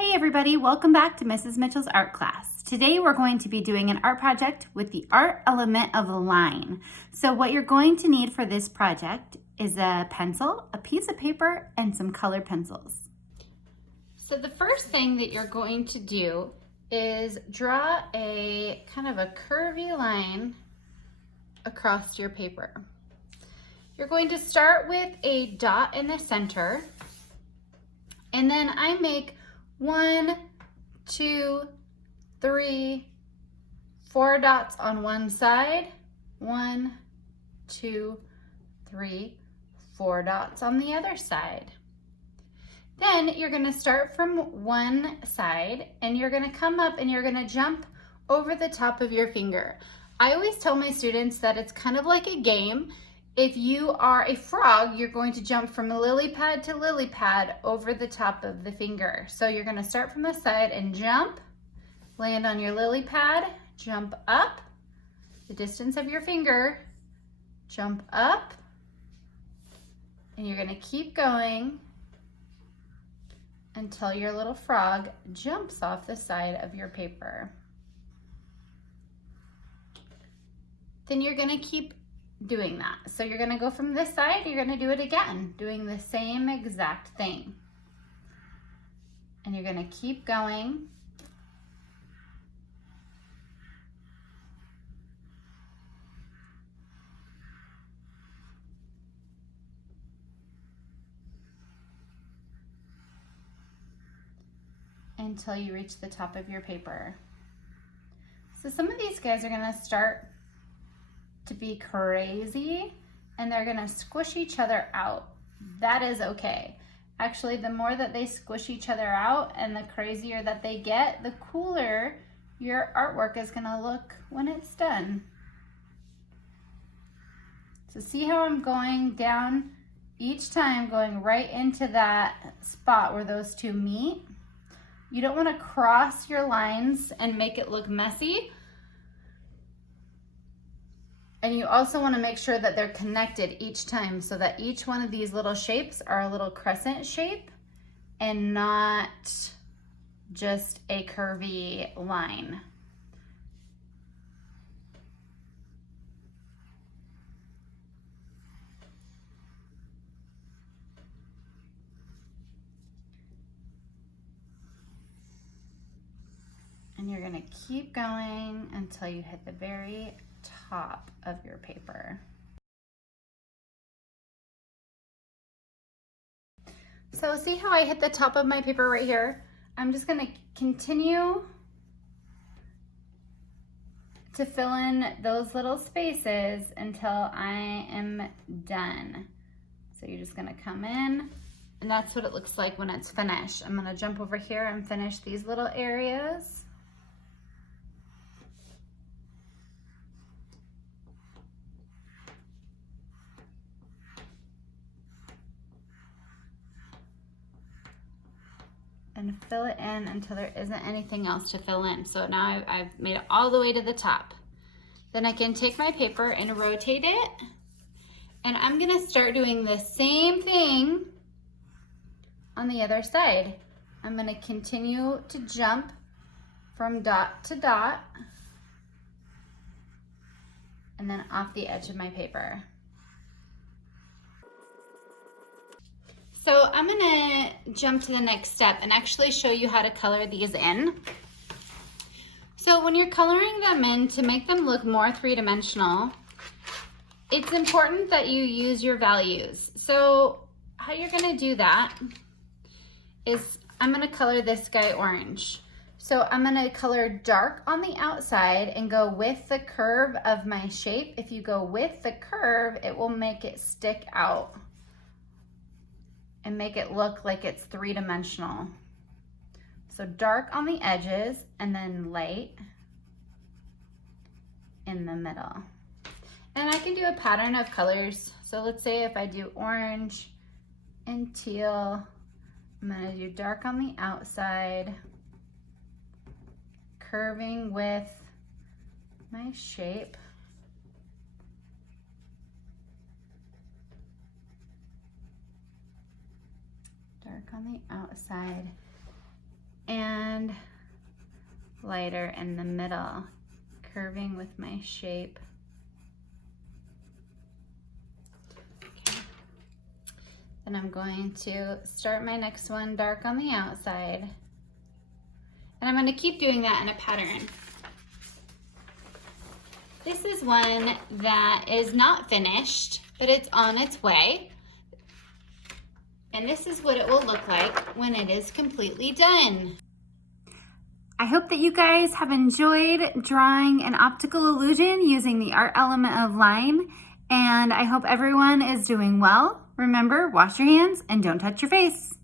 Hey everybody, welcome back to Mrs. Mitchell's art class. Today we're going to be doing an art project with the art element of line. So what you're going to need for this project is a pencil, a piece of paper, and some colored pencils. So the first thing that you're going to do is draw a kind of a curvy line across your paper. You're going to start with a dot in the center, and then I make 1, 2, 3, 4 dots on one side. 1, 2, 3, 4 dots on the other side. Then you're going to start from one side and you're going to come up and you're going to jump over the top of your finger. I always tell my students that it's kind of like a game. If you are a frog, you're going to jump from lily pad to lily pad over the top of the finger. So you're going to start from the side and jump, land on your lily pad, jump up the distance of your finger, jump up, and you're going to keep going until your little frog jumps off the side of your paper. Then you're going to keep doing that. So you're going to go from this side, you're going to do it again, doing the same exact thing. And you're going to keep going. Until you reach the top of your paper. So some of these guys are going to start to be crazy and they're going to squish each other out. That is okay. Actually, the more that they squish each other out and the crazier that they get, the cooler your artwork is going to look when it's done. So see how I'm going down each time, going right into that spot where those two meet? You don't want to cross your lines and make it look messy. And you also want to make sure that they're connected each time so that each one of these little shapes are a little crescent shape and not just a curvy line. And you're going to keep going until you hit the very top of your paper. So see how I hit the top of my paper right here? I'm just going to continue to fill in those little spaces until I am done. So you're just going to come in, and that's what it looks like when it's finished. I'm going to jump over here and finish these little areas. And fill it in until there isn't anything else to fill in. So now I've made it all the way to the top. Then I can take my paper and rotate it. And I'm gonna start doing the same thing on the other side. I'm gonna continue to jump from dot to dot and then off the edge of my paper. So I'm gonna jump to the next step and actually show you how to color these in. So when you're coloring them in to make them look more three-dimensional, it's important that you use your values. So how you're gonna do that is I'm gonna color this guy orange. So I'm gonna color dark on the outside and go with the curve of my shape. If you go with the curve, it will make it stick out and make it look like it's three-dimensional. So dark on the edges and then light in the middle. And I can do a pattern of colors. So let's say if I do orange and teal, I'm gonna do dark on the outside, curving with my shape. Dark on the outside and lighter in the middle, curving with my shape. Okay. Then I'm going to start my next one dark on the outside. And I'm going to keep doing that in a pattern. This is one that is not finished, but it's on its way. And this is what it will look like when it is completely done. I hope that you guys have enjoyed drawing an optical illusion using the art element of line, and I hope everyone is doing well. Remember, wash your hands and don't touch your face.